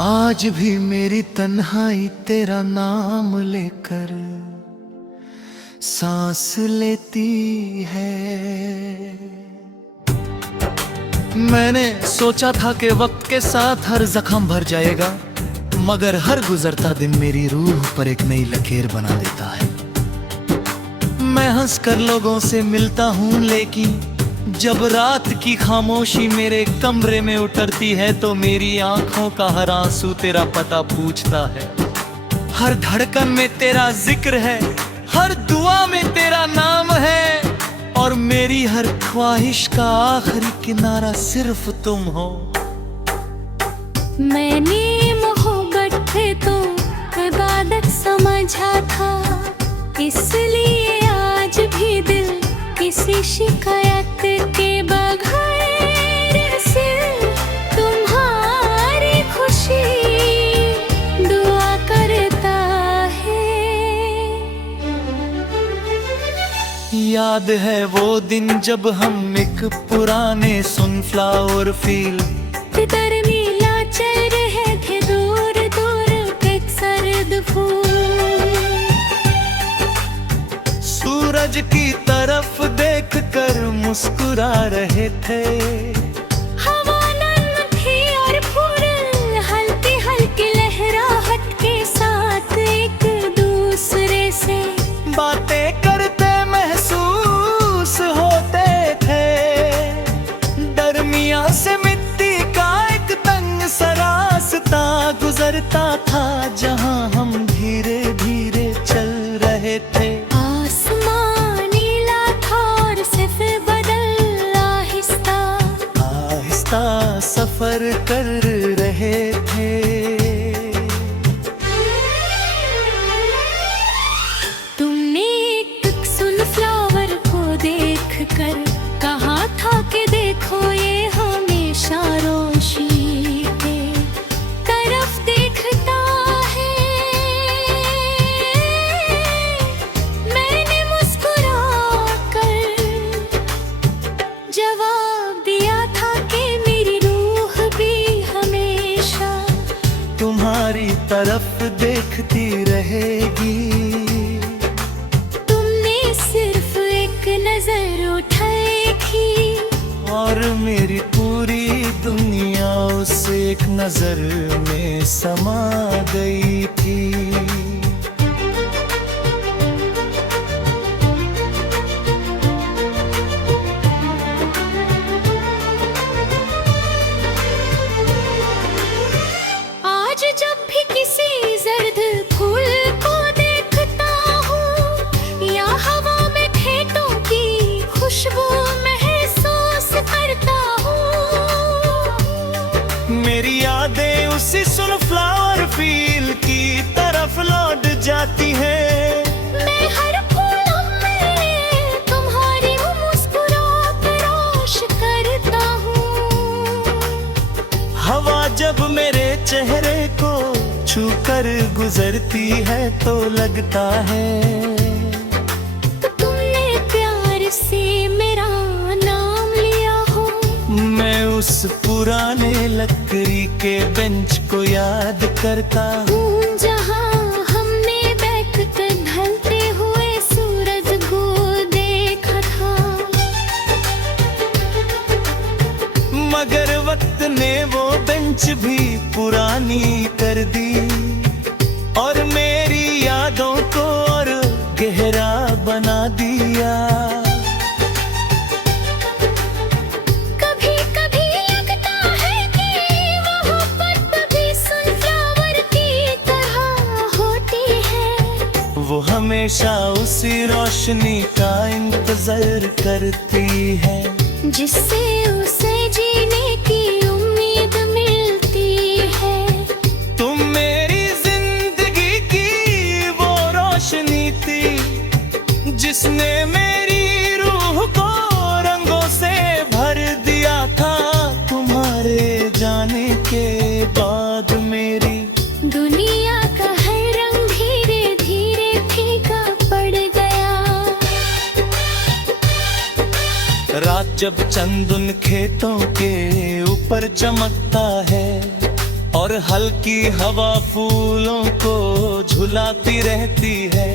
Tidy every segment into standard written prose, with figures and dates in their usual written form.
आज भी मेरी तन्हाई तेरा नाम लेकर सांस लेती है। मैंने सोचा था कि वक्त के साथ हर जख्म भर जाएगा, मगर हर गुजरता दिन मेरी रूह पर एक नई लकीर बना देता है। मैं हंसकर लोगों से मिलता हूँ, लेकिन जब रात की खामोशी मेरे कमरे में उतरती है तो मेरी आंखों का हर आंसू तेरा पता पूछता है। हर धड़कन में तेरा जिक्र है, हर दुआ में तेरा नाम है, और मेरी हर ख्वाहिश का आखिरी किनारा सिर्फ तुम हो। मैंने मोहब्बत थे तो इबादत समझा था, इसलिए आज भी दिल किसी शिकायत के बगैर सिर्फ तुम्हारी खुशी दुआ करता है। याद है वो दिन जब हम एक पुराने सनफ्लावर फील्ड दरमिला चल रहे थे, दूर दूर एक सर्द फूल, सूरज की तरफ देखकर मुस्कुरा रहे थे। हवा नम थी और फूल हल्की हल्की लहराहट के साथ एक दूसरे से बातें करते महसूस होते थे। दरमिया से मिट्टी का एक तंग सा रास्ता गुजरता था, जहां हम धीरे धीरे चल रहे थे। सफर कर रहे थे। तुमने एक सनफ्लावर को देखकर कहा था कि देखो ये हमेशा रोशनी के तरफ देखता है। मैंने मुस्कुराकर जवाब दिया था कि तुम्हारी तरफ देखती रहेगी। तुमने सिर्फ एक नजर उठाई थी और मेरी पूरी दुनिया उस एक नजर में समा गई थी। मेरी यादें उसी सनफ्लावर फील्ड की तरफ लौट जाती हैं। मैं हर फूलों में तुम्हारी मुस्कुराहट तलाश करता हूँ। हवा जब मेरे चेहरे को छूकर गुजरती है तो लगता है तो तुमने प्यार से मेरा नाम लिया हो। मैं उस पुराने लकड़ी के बेंच को याद करता हूँ, जहाँ हमने बैठकर ढलते हुए सूरज को देखा था। मगर वक्त ने वो बेंच भी पुरानी कर दी और मेरी यादों को और गहरा बना दिया। वो हमेशा उसी रोशनी का इंतजार करती है, जिससे उसे जीने की उम्मीद मिलती है। तुम मेरी जिंदगी की वो रोशनी थी जिसने मेरी रूह को रंगों से भर दिया था। तुम्हारे जाने के बाद मेरी दुनिया का हर रंग धीरे धीरे फीका पड़ गया। रात जब चंद उन खेतों के ऊपर चमकता है और हल्की हवा फूलों को झुलाती रहती है।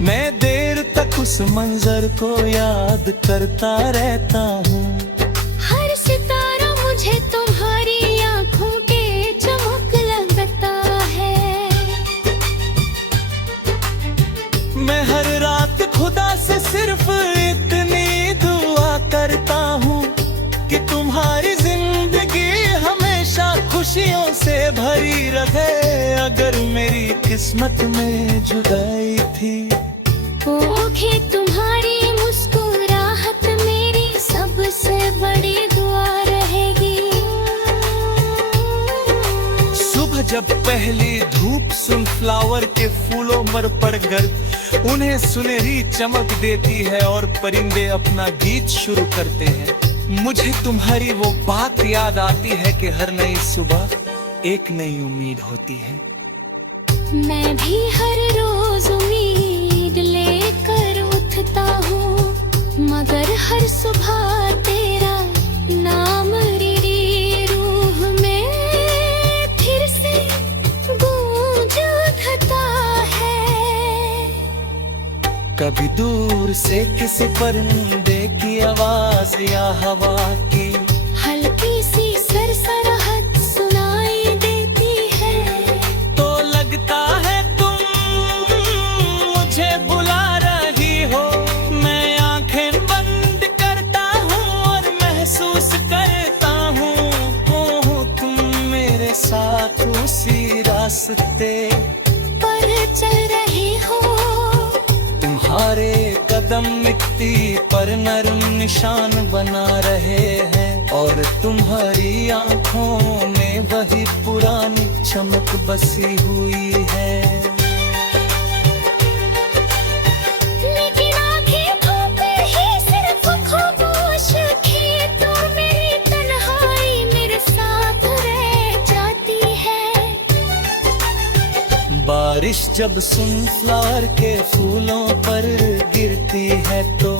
मैं देर तक उस मंजर को याद करता रहता हूँ। हर सितारा मुझे तुम्हारी आंखों के चमक लगता है। मैं हर रात खुदा से सिर्फ इतनी दुआ करता हूँ कि तुम्हारी जिंदगी हमेशा खुशियों से भरी रहे। अगर मेरी किस्मत में जुदाई थी, आँखें तुम्हारी मुस्कुराहट मेरी सबसे बड़ी दुआ रहेगी। सुबह जब पहली धूप सनफ्लावर के फूलों पर पड़कर उन्हें सुनहरी चमक देती है और परिंदे अपना गीत शुरू करते हैं, मुझे तुम्हारी वो बात याद आती है कि हर नई सुबह एक नई उम्मीद होती है। मैं भी हर रोज उम्मीद लेकर उठता हूँ, मगर हर सुबह तेरा नाम मेरी रूह में फिर से गूंज उठता है। कभी दूर से किसी परिंदे की आवाज या हवा की हल्की सी सरसराहट सुनाई देती है, तो लगता है तुम मुझे बुला रही हो। मैं आंखें बंद करता हूँ और महसूस करता हूँ तुम मेरे साथ उसी रास्ते पर चल रहे हो। तुम्हारे कदम मिट्टी पर नरम निशान बना रहे हैं और तुम्हारी आंखों में वही पुरानी चमक बसी हुई है। लेकिन आँखें धोते ही सिर्फ खामोश खेतों मेरी तन्हाई मेरे साथ रह जाती है। बारिश जब सनफ्लावर के फूलों पर गिरती है तो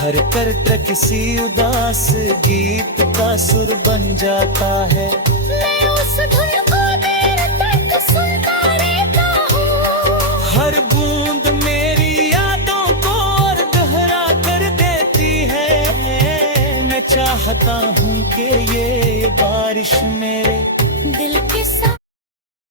हर करट किसी उदास गीत का सुर बन जाता है। मैं उस धुन को देर तक सुनता रहता हूँ। हर बूंद मेरी यादों को और गहरा कर देती है। मैं चाहता हूँ कि ये बारिश में